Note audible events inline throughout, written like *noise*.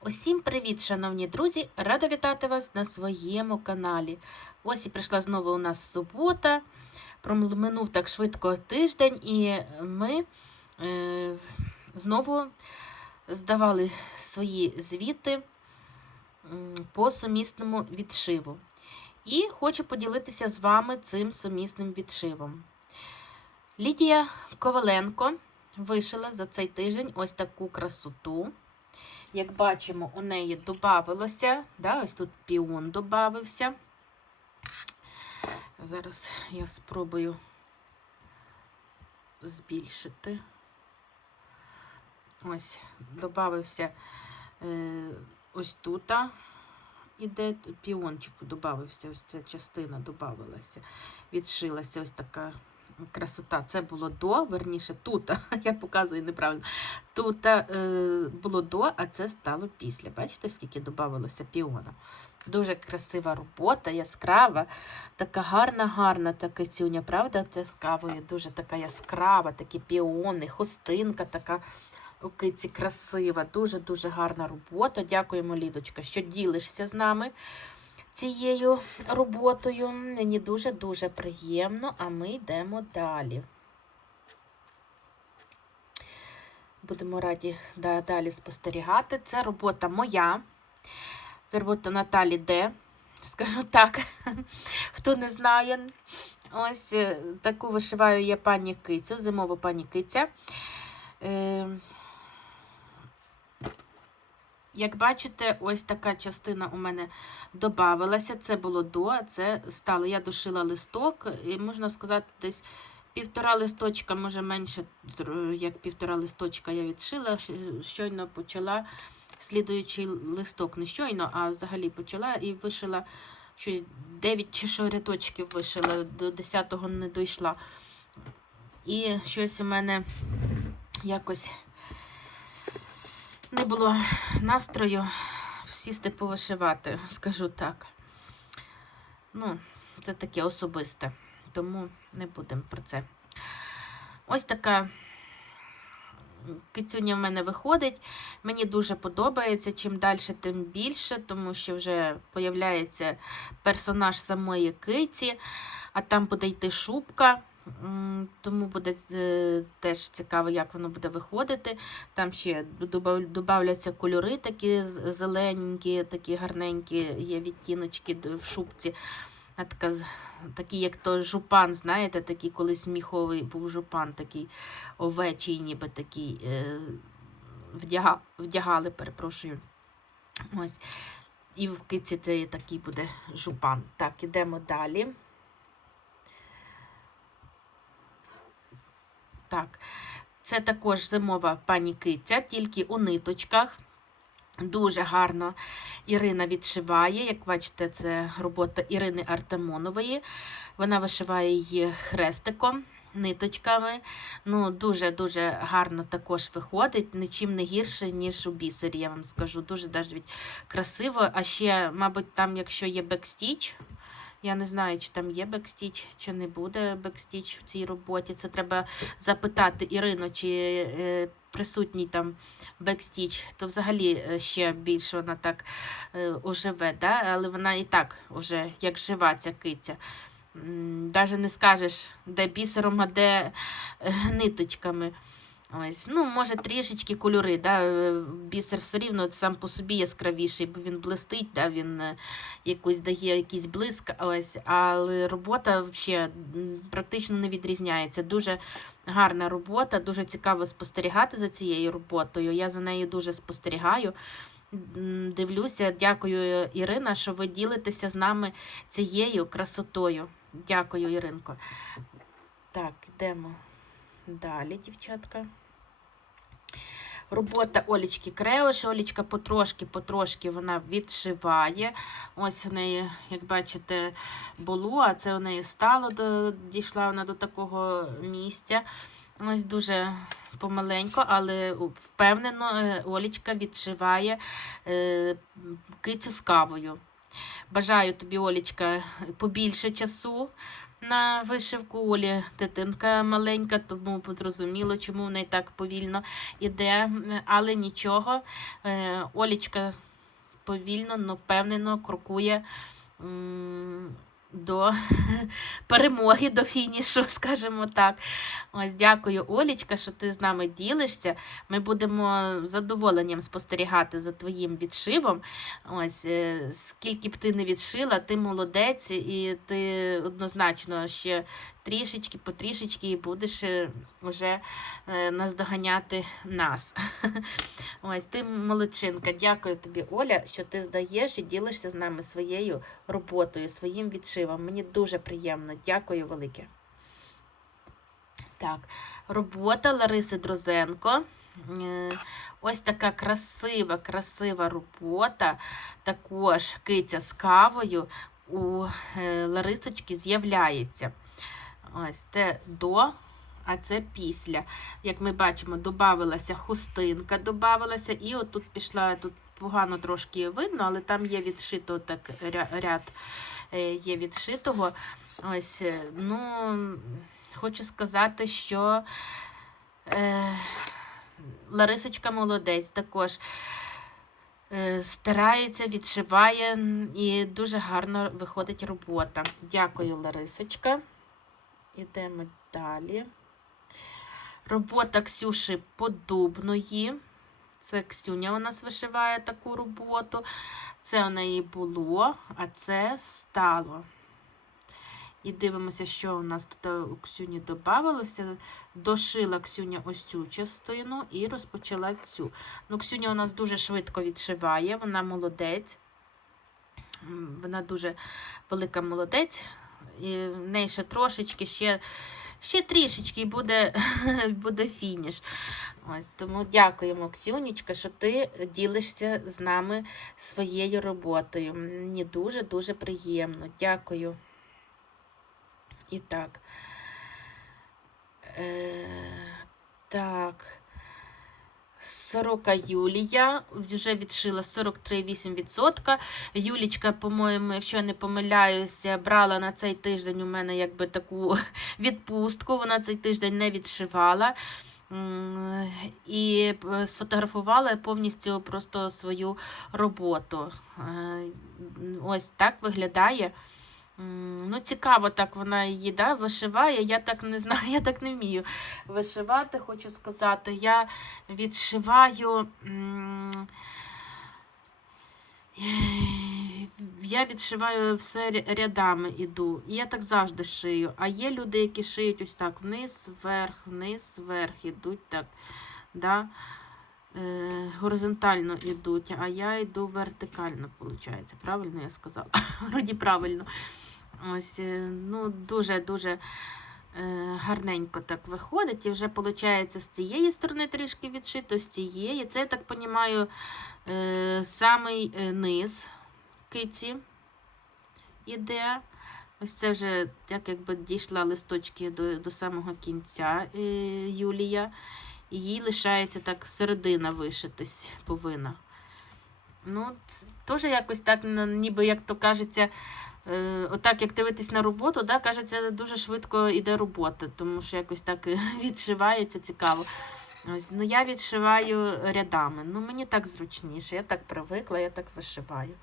Усім привіт, шановні друзі! Рада вітати вас на своєму каналі. Ось і прийшла знову у нас субота. Проминув так швидко тиждень, і ми е, знову здавали свої звіти по сумісному відшиву. І хочу поділитися з вами цим сумісним відшивом. Лідія Коваленко вишила за цей тиждень ось таку красоту. Як бачимо, у неї додавалося, да, ось тут піон додався. Зараз я спробую збільшити. Ось, додався е, ось тут. Іде піончик додався, ось ця частина додавалася, відшилася ось така красота. Це було до, верніше, тут, *laughs* я показую неправильно. Тут е, було до, а це стало після. Бачите, скільки додавалося піона. Дуже красива робота, яскрава, така гарна-гарна така цюня, правда? Кавою дуже така яскрава, такі піони, хустинка така у красива, дуже-дуже гарна робота. Дякуємо, Лідочка, що ділишся з нами цією роботою. Мені дуже-дуже приємно, а ми йдемо далі. Будемо раді далі спостерігати. Це робота моя. Це робота Наталі Д. Скажу так, *laughs* хто не знає. Ось е, таку вишиваю я пані Кицю, зимову пані Киця. Як бачите, ось така частина у мене додавалася. Це було до, це стало. Я дошила листок, і можна сказати, десь півтора листочка, може менше, як півтора листочка я відшила. Щойно почала слідуючий листок. Не щойно, а взагалі почала і вишила щось 9 чи що рядочків вишила, до 10-го не дійшла. І щось у мене якось не було настрою сісти повишивати, скажу так. Ну, це таке особисте, тому не будемо про це. Ось така кицюня в мене виходить. Мені дуже подобається. Чим далі, тим більше, тому що вже появляється персонаж самої киці, а там буде йти шубка. Тому буде е, теж цікаво, як воно буде виходити. Там ще додавляться кольори такі зелененькі, такі гарненькі, є відтіночки в шубці. Така, Такі, як то жупан, знаєте, такий колись міховий був жупан, такий овечий, ніби такий е, вдяга, вдягали, перепрошую. Ось. І в киці це такий буде жупан. Так, ідемо далі. Так, це також зимова пані киця, тільки у ниточках. Дуже гарно Ірина відшиває. Як бачите, це робота Ірини Артемонової. Вона вишиває її хрестиком, ниточками. Ну, Дуже-дуже гарно також виходить, нічим не гірше, ніж у бісері, я вам скажу. Дуже навіть красиво. А ще, мабуть, там, якщо є бекстіч, я не знаю, чи там є бекстіч, чи не буде бекстіч в цій роботі. Це треба запитати Ірину, чи е, присутній там бекстіч, то взагалі е, ще більше вона так е, оживе. Да? Але вона і так уже як жива ця киця. Навіть не скажеш, де бісером, а де ниточками. Ось, ну, Може, трішечки кольори. Да? Е, бісер все рівно сам по собі яскравіший, бо він блистить, да? він е, якось дає якийсь блиск. Ось, Але робота взагалі практично не відрізняється. Дуже гарна робота, дуже цікаво спостерігати за цією роботою. Я за нею дуже спостерігаю. Дивлюся, дякую, Ірина, що ви ділитеся з нами цією красотою. Дякую, Іринко. Так, йдемо. Далі, дівчатка. Робота Олічки Креош. Олічка потрошки-потрошки вона відшиває. Ось у неї, як бачите, було, а це у неї стало, дійшла вона до такого місця. Ось дуже помаленько, але впевнено, е, Олічка відшиває е, кицю з кавою. Бажаю тобі, Олічка, побільше часу на вишивку Олі. Дитинка маленька, тому зрозуміло, чому в неї так повільно іде. Але нічого, е, Олічка повільно, но впевнено крокує до перемоги, до фінішу, *laughs* скажімо так. Ось дякую, Олічка, що ти з нами ділишся. Ми будемо задоволенням спостерігати за твоїм відшивом. Ось е, скільки б ти не відшила, ти молодець, і ти однозначно ще трішечки, потрішечки і будеш е, вже е, наздоганяти нас. *laughs* Ось ти молодчинка. Дякую тобі, Оля, що ти здаєш і ділишся з нами своєю роботою, своїм відшивом. Мені дуже приємно. Дякую велике. Так, робота Лариси Дрозенко. Е, Ось така красива, красива робота. Також киця з кавою у е, Ларисочки з'являється. Ось це до, а це після. Як ми бачимо, додавалася хустинка, додавалася, і отут пішла, тут погано трошки видно, але там є відшито так ряд е, є відшитого. Ось, е, ну, хочу сказати, що е, Ларисочка молодець також. е, Старається, відшиває і дуже гарно виходить робота. Дякую, Ларисочка. Ідемо далі. Робота Ксюші Подубної. Це Ксюня у нас вишиває таку роботу. Це у неї було, а це стало. І дивимося, що у нас тут у Ксюні додавалося. Дошила Ксюня ось цю частину і розпочала цю. Ну, Ксюня у нас дуже швидко відшиває, вона молодець. Вона дуже велика молодець. І в неї ще трошечки, ще, ще трішечки і буде, *laughs* буде фініш. Ось, тому дякуємо, Ксюнічка, що ти ділишся з нами своєю роботою. Мені дуже-дуже приємно. Дякую. І так. Е, так. Сорока Юлія вже відшила 43,8%. Юлічка, по-моєму, якщо я не помиляюся, брала на цей тиждень у мене якби таку *laughs* відпустку. Вона цей тиждень не відшивала. І е, сфотографувала повністю просто свою роботу. Е, Ось так виглядає. Ну, цікаво, так вона її да, вишиває. Я так не знаю, *laughs* я так не вмію вишивати, хочу сказати. Я відшиваю. Я відшиваю все рядами іду. І я так завжди шию. А є люди, які шиють ось так вниз, вверх, вниз, вверх ідуть так. Да? Е, горизонтально йдуть, а я йду вертикально, виходить. Правильно я сказала? *laughs* Вроді правильно. Ось, е, ну, дуже-дуже е, гарненько так виходить. І вже, виходить, з цієї сторони трішки відшито, з цієї. Це, я так розумію, е, самий низ киці іде. Ось це вже як якби дійшла листочки до, до самого кінця е, Юлія. І їй лишається так середина вишитись повинна. Ну, теж якось так, ніби як то кажеться, отак як дивитись на роботу, да, кажеться, дуже швидко йде робота, тому що якось так е, *laughs* відшивається цікаво. Ось, ну я відшиваю рядами. Ну, мені так зручніше, я так привикла, я так вишиваю.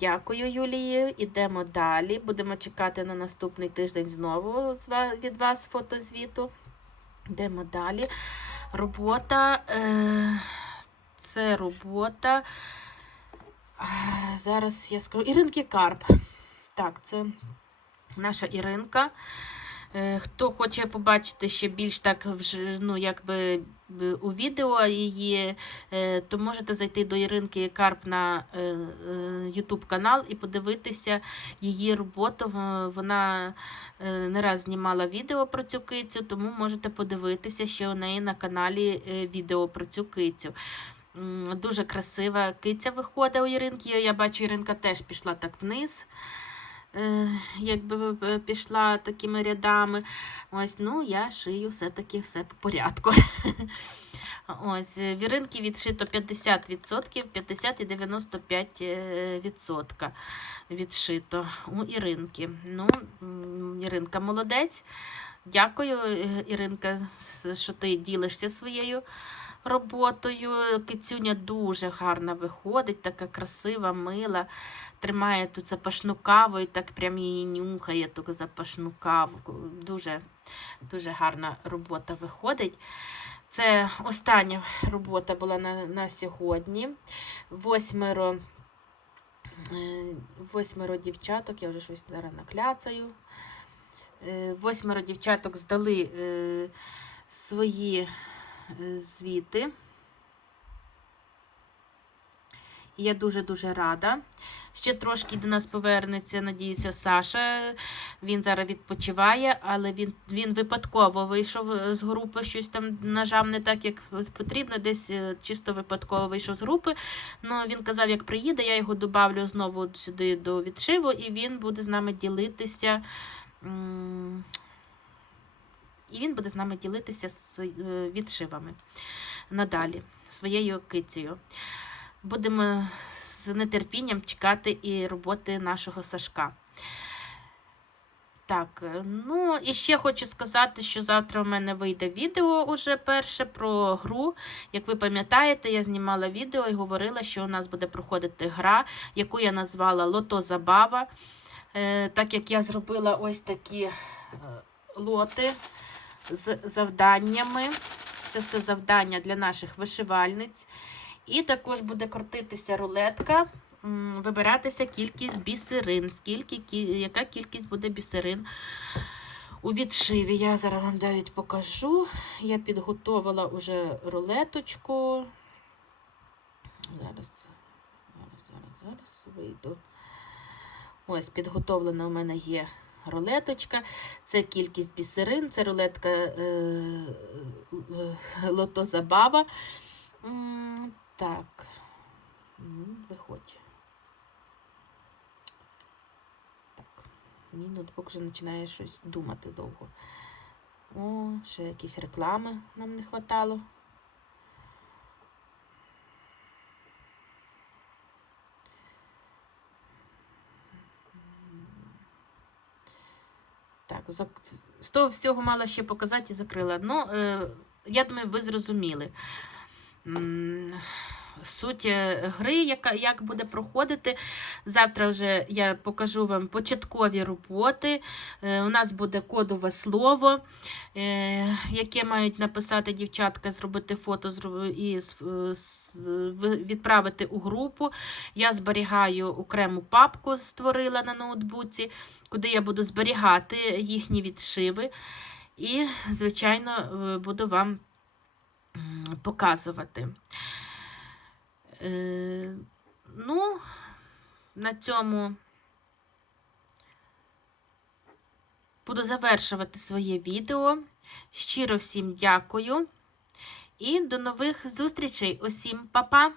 Дякую, Юлії. Ідемо далі. Будемо чекати на наступний тиждень знову від вас фотозвіту. Йдемо далі. Робота. Е, це робота. Е, Зараз я скажу. Іринки Карп. Так, це наша Іринка. Е, Хто хоче побачити ще більш так ну, якби у відео її, е, то можете зайти до Іринки Карп на YouTube канал і подивитися її роботу. Вона не раз знімала відео про цю кицю, тому можете подивитися ще у неї на каналі відео про цю кицю. Дуже красива киця виходить у Іринки. Я бачу, Іринка теж пішла так вниз. е, якби е, пішла такими рядами. Ось, ну, я шию все-таки все по порядку. *laughs* Ось, е, віринки відшито 50%, 50 і 95% відшито у Іринки. Ну, Іринка молодець. Дякую, е, Іринка, що ти ділишся своєю роботою. Кицюня дуже гарно виходить, така красива, мила. Тримає тут запашну каву і так прям її нюхає, таку запашну каву. Дуже, дуже гарна робота виходить. Це остання робота була на, на сьогодні. Восьмеро, е, восьмеро дівчаток, я вже щось зараз накляцаю. Е, Восьмеро дівчаток здали е, свої звіти. Я дуже-дуже рада. Ще трошки до нас повернеться, надіюся, Саша. Він зараз відпочиває, але він, він випадково вийшов е, з групи, щось там нажав не так, як потрібно, десь е, чисто випадково вийшов з групи. Ну, він казав, як приїде, я його добавлю знову сюди до відшиву, і він буде з нами ділитися. І він буде з нами ділитися е, відшивами надалі, своєю кицею. Будемо з нетерпінням чекати і роботи нашого Сашка. Так, е, ну і ще хочу сказати, що завтра у мене вийде відео уже перше про гру. Як ви пам'ятаєте, я знімала відео і говорила, що у нас буде проходити гра, яку я назвала Лото Забава. Е, так як я зробила ось такі лоти з завданнями. Це все завдання для наших вишивальниць. І також буде крутитися рулетка, вибиратися кількість бісерин, скільки, яка кількість буде бісерин у відшиві. Я зараз вам навіть покажу. Я підготувала вже рулеточку. Зараз, зараз, зараз, зараз вийду. Ось, підготовлена у мене є рулеточка. Це кількість бісерин, це рулетка е, е, лото забава. Так. Виходь. Так. Мій ноутбук вже починає щось думати довго. О, ще якісь реклами нам не хватало. З того всього мала ще показати і закрила. Ну, е, я думаю, ви зрозуміли. Суть гри, яка як буде проходити. Завтра вже я покажу вам початкові роботи. Е, У нас буде кодове слово, е, яке мають написати дівчатка, зробити фото і е, відправити у групу. Я зберігаю окрему папку, створила на ноутбуці, куди я буду зберігати їхні відшиви. І, звичайно, буду вам показувати. Е, ну, на цьому буду завершувати своє відео. Щиро всім дякую. І до нових зустрічей. Усім па-па!